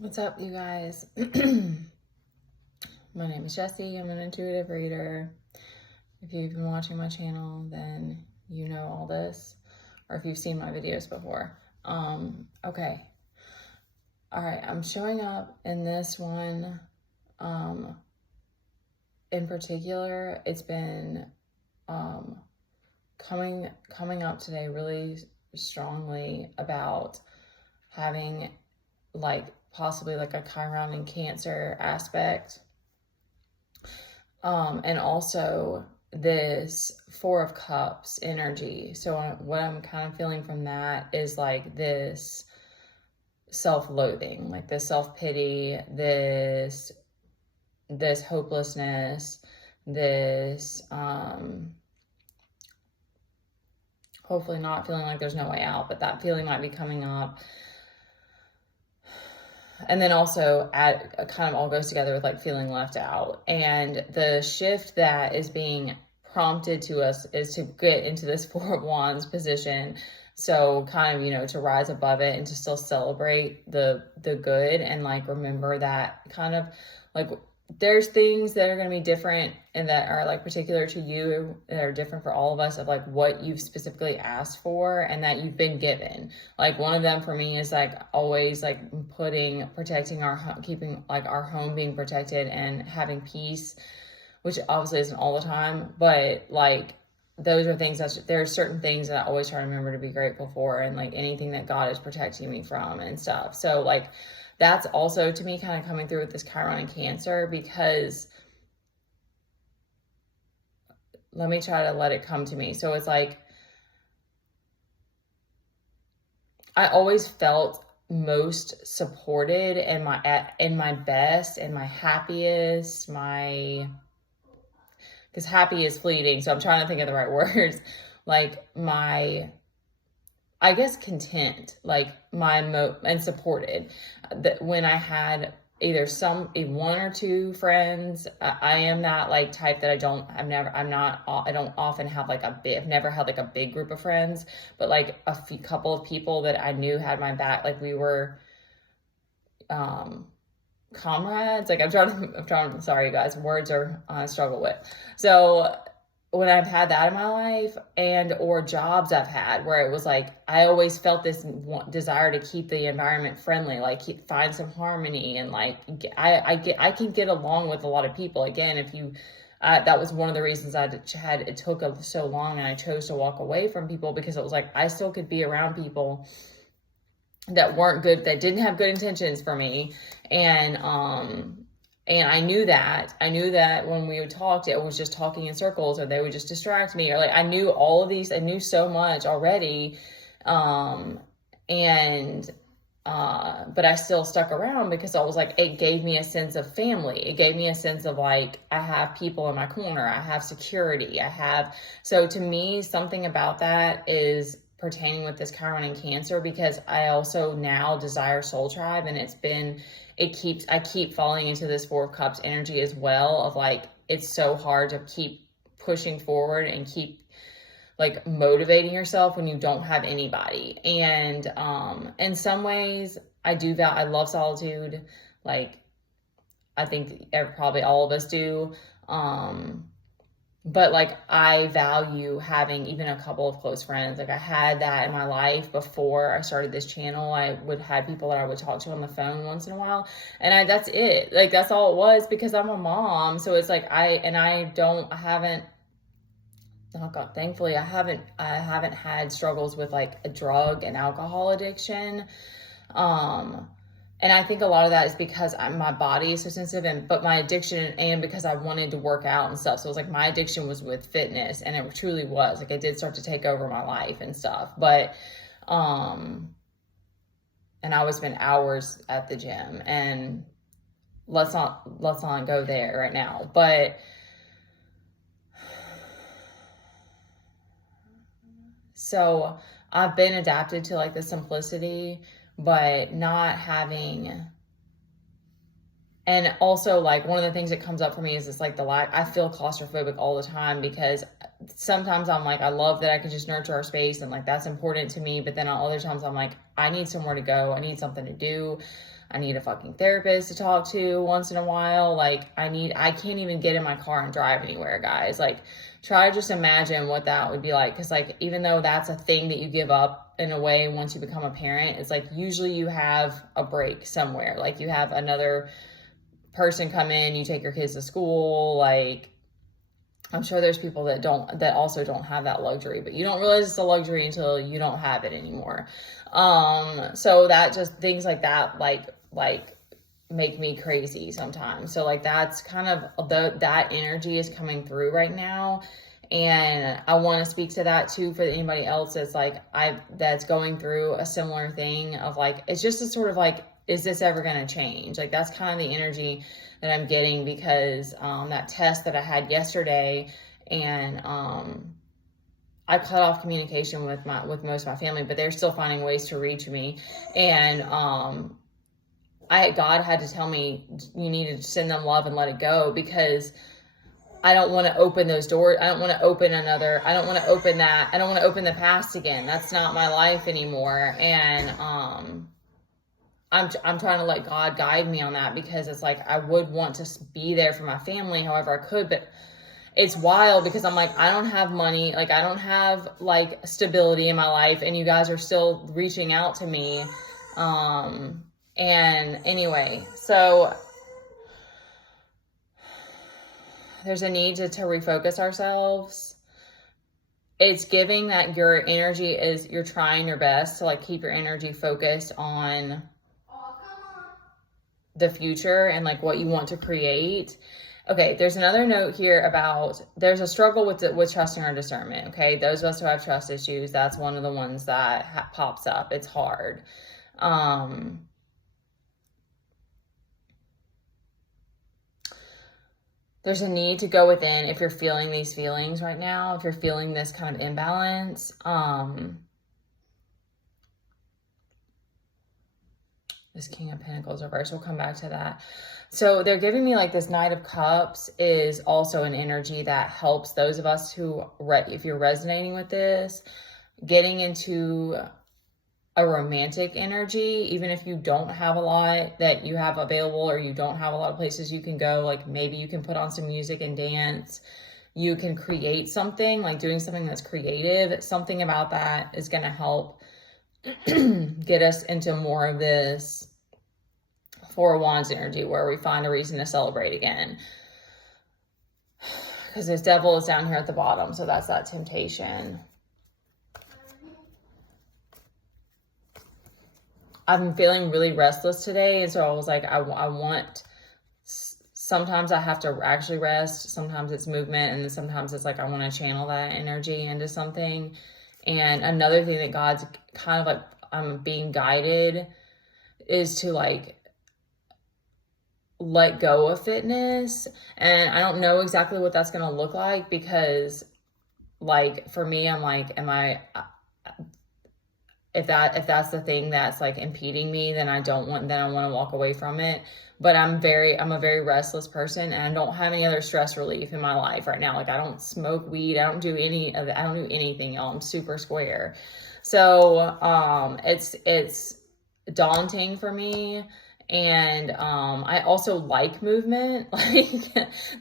What's up, you guys? My name is Jessie. I'm an intuitive reader. If you've been watching my channel, then you know all this, or if you've seen my videos before. Okay. All right, I'm showing up in this one. In particular, it's been coming up today really strongly about having possibly a Chiron in Cancer aspect. And also this Four of Cups energy. So what I'm kind of feeling from that is this self-loathing, this self-pity, this hopelessness, this hopefully not feeling like there's no way out, but that feeling might be coming up. And then also kind of all goes together with feeling left out. And the shift that is being prompted to us is to get into this Four of Wands position. So kind of, to rise above it and to still celebrate the good and remember that kind of there's things that are going to be different and that are particular to you, that are different for all of us, of what you've specifically asked for and that you've been given. One of them for me is always protecting keeping our home being protected and having peace, which obviously isn't all the time, but those are things there are certain things that I always try to remember to be grateful for, and anything that God is protecting me from and stuff. So that's also to me kind of coming through with this Chiron in Cancer, because let me try to let it come to me. So it's I always felt most supported and in my best and my happiest, because happy is fleeting, so I'm trying to think of the right words, I guess content, and supported, that when I had either one or two friends. I am that type that I don't often have I've never had a big group of friends, but a couple of people that I knew had my back, we were comrades. Sorry, you guys, words are I struggle with. So when I've had that in my life, or jobs I've had where it was I always felt this desire to keep the environment friendly, find some harmony, and I can get along with a lot of people. Again, if you that was one of the reasons it took so long, and I chose to walk away from people, because it was I still could be around people that weren't good, that didn't have good intentions for me. And I knew that when we would talk, it was just talking in circles, or they would just distract me, or I knew all of these, I knew so much already. But I still stuck around because I was it gave me a sense of family. It gave me a sense of I have people in my corner, I have security, so to me, something about that is pertaining with this Chiron in Cancer, because I also now desire soul tribe, and I keep falling into this Four of Cups energy as well, of it's so hard to keep pushing forward and keep motivating yourself when you don't have anybody. And in some ways I love solitude. I think probably all of us do. But I value having even a couple of close friends. I had that in my life before I started this channel. I would have people that I would talk to on the phone once in a while, and that's it. That's all it was, because I'm a mom. So it's thankfully I haven't had struggles with a drug and alcohol addiction. And I think a lot of that is because my body is so sensitive, but my addiction, and because I wanted to work out and stuff. So it was my addiction was with fitness, and it truly was it did start to take over my life and stuff. But, and I would spend hours at the gym, and let's not go there right now. But so I've been adapted to the simplicity, but not having, and also one of the things that comes up for me is this the lack. I feel claustrophobic all the time, because sometimes I'm I love that I can just nurture our space, and that's important to me, but then other times I'm I need somewhere to go, I need something to do. I need a fucking therapist to talk to once in a while. Like I can't even get in my car and drive anywhere, guys. Like try to just imagine what that would be like. Cause like, even though that's a thing that you give up in a way once you become a parent, it's like usually you have a break somewhere. Like you have another person come in, you take your kids to school. Like I'm sure there's people that also don't have that luxury, but you don't realize it's a luxury until you don't have it anymore. So that just things like that, like make me crazy sometimes. So like that's kind of that energy is coming through right now. And I want to speak to that too for anybody else that's like that's going through a similar thing of like, it's just a sort of like, is this ever going to change? Like that's kind of the energy that I'm getting because that test that I had yesterday, and I cut off communication with most of my family, but they're still finding ways to reach me. And God had to tell me, you need to send them love and let it go, because I don't want to open those doors. I don't want to open I don't want to open that. I don't want to open the past again. That's not my life anymore. And I'm trying to let God guide me on that, because it's like, I would want to be there for my family however I could, but it's wild because I'm like, I don't have money. Like I don't have like stability in my life, and you guys are still reaching out to me. And anyway, so there's a need to refocus ourselves. It's giving that your energy you're trying your best to like keep your energy focused on the future and like what you want to create. Okay, there's another note here about there's a struggle with trusting our discernment. Okay, those of us who have trust issues, that's one of the ones that pops up. It's hard. There's a need to go within if you're feeling these feelings right now, if you're feeling this kind of imbalance. This King of Pentacles reverse, we'll come back to that. So they're giving me like this Knight of Cups is also an energy that helps those of us who, if you're resonating with this, getting into a romantic energy, even if you don't have a lot that you have available, or you don't have a lot of places you can go. Like maybe you can put on some music and dance. You can create something, like doing something that's creative. Something about that is going to help get us into more of this Four of Wands energy, where we find a reason to celebrate again. Because this Devil is down here at the bottom, so that's that temptation. I've been feeling really restless today, and so I was like, I want, sometimes I have to actually rest, sometimes it's movement, and then sometimes it's like I want to channel that energy into something. And another thing that God's kind of like, I'm being guided is to like let go of fitness. And I don't know exactly what that's going to look like, because like for me, I'm like, if that's the thing that's like impeding me, then I want to walk away from it. But I'm a very restless person, and I don't have any other stress relief in my life right now. Like I don't smoke weed. I don't do anything, y'all. I'm super square. So, it's daunting for me. And, I also like movement. Like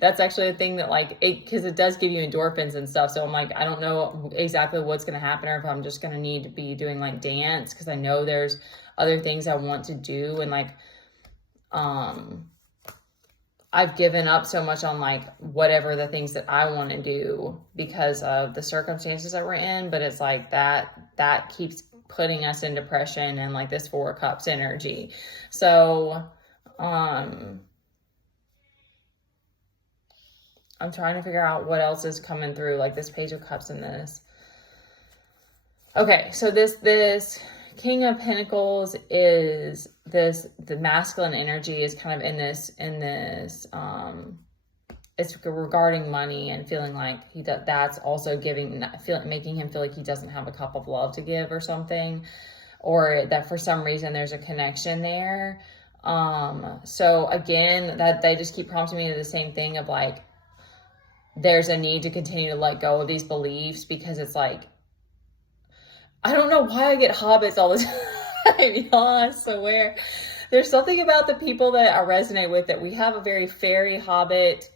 that's actually a thing that like cause it does give you endorphins and stuff. So I'm like, I don't know exactly what's going to happen, or if I'm just going to need to be doing like dance. Cause I know there's other things I want to do. And like, I've given up so much on like whatever the things that I want to do because of the circumstances that we're in. But it's like that keeps putting us in depression and like this Four of Cups energy. So, I'm trying to figure out what else is coming through, like this Page of Cups in this. Okay. So this King of Pentacles is the masculine energy is kind of in this, it's regarding money and feeling like that's also making him feel like he doesn't have a cup of love to give or something, or that for some reason there's a connection there. So again, that they just keep prompting me to the same thing of like, there's a need to continue to let go of these beliefs, because it's like, I don't know why I get hobbits all the time, y'all, I swear. there's something about the people that I resonate with, that we have a very fairy hobbit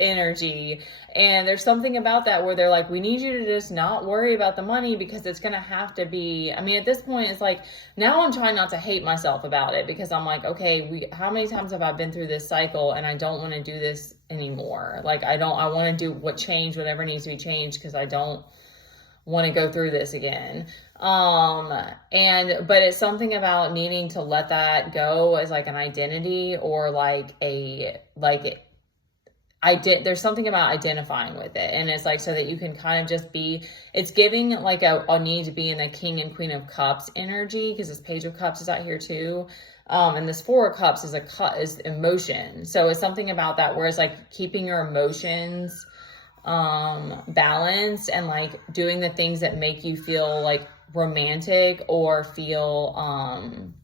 energy, and there's something about that where they're like, we need you to just not worry about the money, because it's gonna have to be, I mean, at this point it's like, now I'm trying not to hate myself about it, because I'm like, okay, how many times have I been through this cycle, and I don't want to do this anymore. Like, I want to do whatever needs to be changed, because I don't want to go through this again. But it's something about needing to let that go as like an identity, or there's something about identifying with it. And it's like, so that you can kind of just be, it's giving like a need to be in the King and Queen of Cups energy, because this Page of Cups is out here too. And this Four of Cups is emotion. So it's something about that where it's like keeping your emotions balanced, and like doing the things that make you feel like romantic, or feel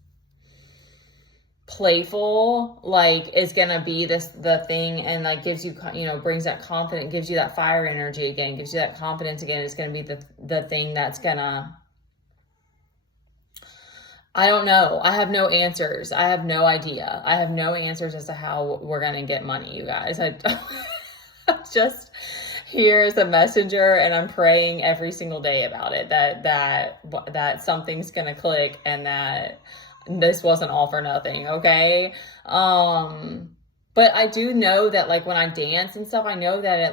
playful, like is gonna be the thing, and like gives you, brings that confidence, gives you that fire energy again, gives you that confidence again. It's gonna be the thing that's gonna, I don't know. I have no answers. I have no idea. I have no answers as to how we're gonna get money, you guys. I'm just here as a messenger, and I'm praying every single day about it, that something's gonna click, and that this wasn't all for nothing, okay? But I do know that like when I dance and stuff, I know that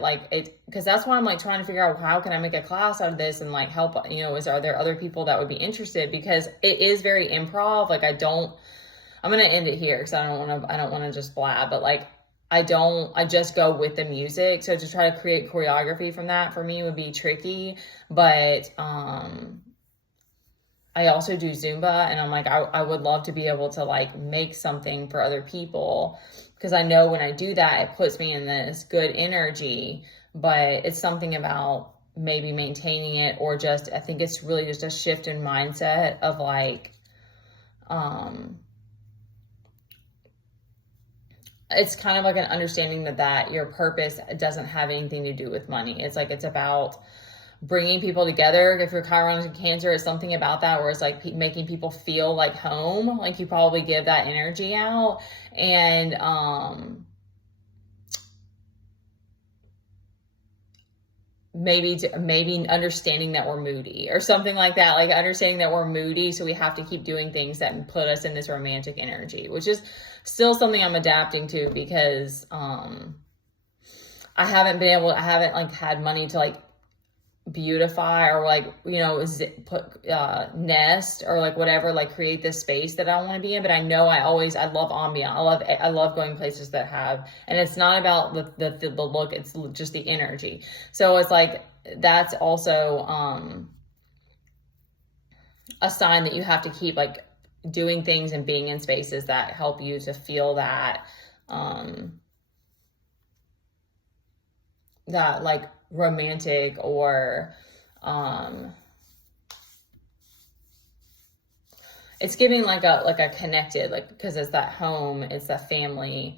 because that's why I'm like trying to figure out, how can I make a class out of this and like help, are there other people that would be interested? Because it is very improv. Like I'm gonna end it here, because I don't want to just blab, but like I just go with the music. So to try to create choreography from that for me would be tricky. But I also do Zumba, and I'm like, I would love to be able to like make something for other people, because I know when I do that, it puts me in this good energy. But it's something about maybe maintaining it, or just, I think it's really just a shift in mindset of like, it's kind of like an understanding that your purpose doesn't have anything to do with money. It's like, it's about bringing people together. If you're Chiron and Cancer, it's something about that where it's like making people feel like home, like you probably give that energy out. And maybe understanding that we're moody or something like that, like understanding that we're moody, so we have to keep doing things that put us in this romantic energy, which is still something I'm adapting to, because I haven't like had money to like beautify, or like, put nest, or like whatever, like create this space that I want to be in. But I know I love ambiance. I love going places that have, and it's not about the look, it's just the energy. So it's like, that's also a sign that you have to keep like doing things and being in spaces that help you to feel that that like romantic, or it's giving like a connected, like, because it's that home, it's that family.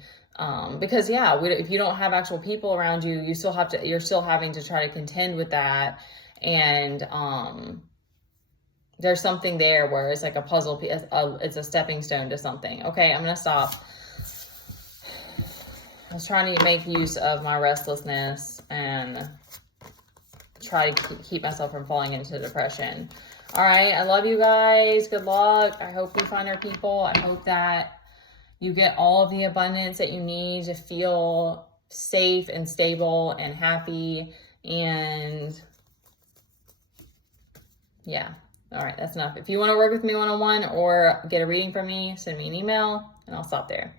Because if you don't have actual people around you, you're still having to try to contend with that. And there's something there where it's like a puzzle piece, it's a stepping stone to something. Okay, I'm gonna stop. I was trying to make use of my restlessness and try to keep myself from falling into depression. All right, I love you guys. Good luck. I hope we find our people. I hope that you get all of the abundance that you need to feel safe and stable and happy. And yeah, all right, that's enough. If you want to work with me one-on-one or get a reading from me, send me an email, and I'll stop there.